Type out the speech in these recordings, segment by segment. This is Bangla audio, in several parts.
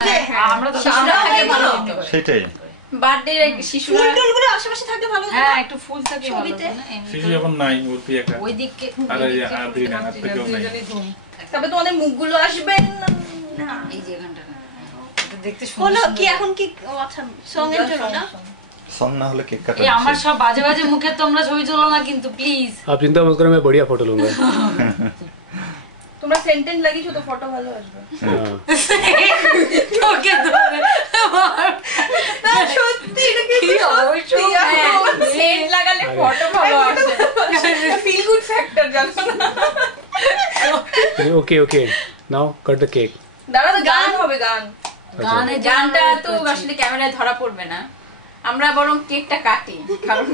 আমরা তো থাকে ভালো সেটাই বার্থডে শিশুরা ফুলগুলো আশেপাশে থাকলে ভালো হতো। হ্যাঁ একটু ফুল থাকে ভালো হতো না শিশু যখন নাই মূর্তি একটা ওই দিকে আর এই আর দুই না থেকেও নাই তবে তোমাদের মুখগুলো আসবে না এই যে এখানটা এটা দেখতে হলো সুন্দর কি এখন কি আচ্ছা সং এর জন্য না সং না হলে কেক কাটা এই আমার সব বাজে বাজে মুখে তোমরা ছবি তোলো না কিন্তু প্লিজ आप चिंता मत करो मैं बढ़िया फोटो लूंगा তোমরা সেন্টেন্স লাগিয়েছো তো ফটো ভালো আসবে हाँ তোকে ধরে না সত্যি এটা কি অবশ্যই সেন্ট লাগালে ফটো ভালো আসে ফিল গুড ফ্যাক্টর জানো okay okay now cut the cake দাঁড়া তো গান হবে গান গানটা তো আসলে ক্যামেরায় ধরা পড়বে না আমরা বরং কেকটা কাটি কারণ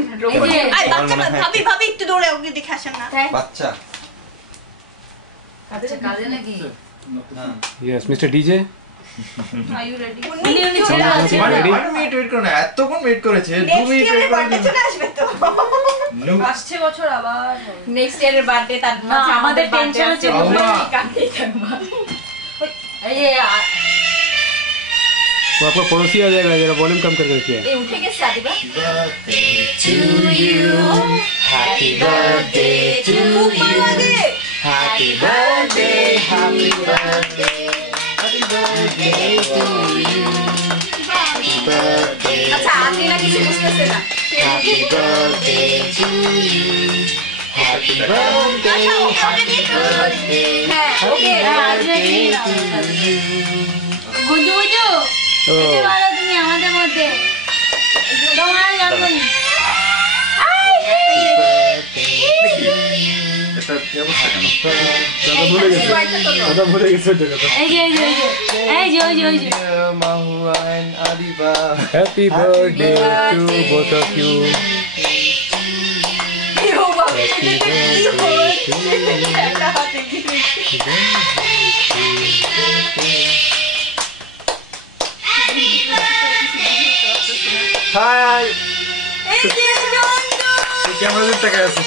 আই বাচ্চা ভাবি ভাবি একটু দৌড়ে ওকে দেখে আসেন না বাচ্চা কাজে নাকি yes mister DJ are you ready minute wait করো না এতক্ষণ ওয়েট করেছে 2 মিনিট ওয়েট বার্থডে করে চলে আসবে তো আসছে বছর আবার নেক্সট ইয়ারের বার্থডে তার আমাদের টেনশন হচ্ছে এই যে वो आपका पड़ोसी आ जाएगा जरा वॉल्यूम कम करके रखिए এই উঠে গেছে Adiba happy birthday to you happy birthday happy birthday happy birthday to you happy birthday আচ্ছা আজকে না কিছু বুঝতেছে না happy birthday to you happy birthday happy birthday হ্যাঁ ওকে গুজু গুজু ओ বলো তুমি আমাদের মধ্যে তোমার জন্মদিন এটা কি অবস্থা কেন दादा भूले गए सोचो तो এই যে এই যে এই যে Mahuan Adiba happy birthday to both of you hi এই যে নন্দু ক্যামেরা দিতে টাকা আছে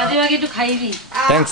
আদিবাকে একটু খাইবি থ্যাঙ্কস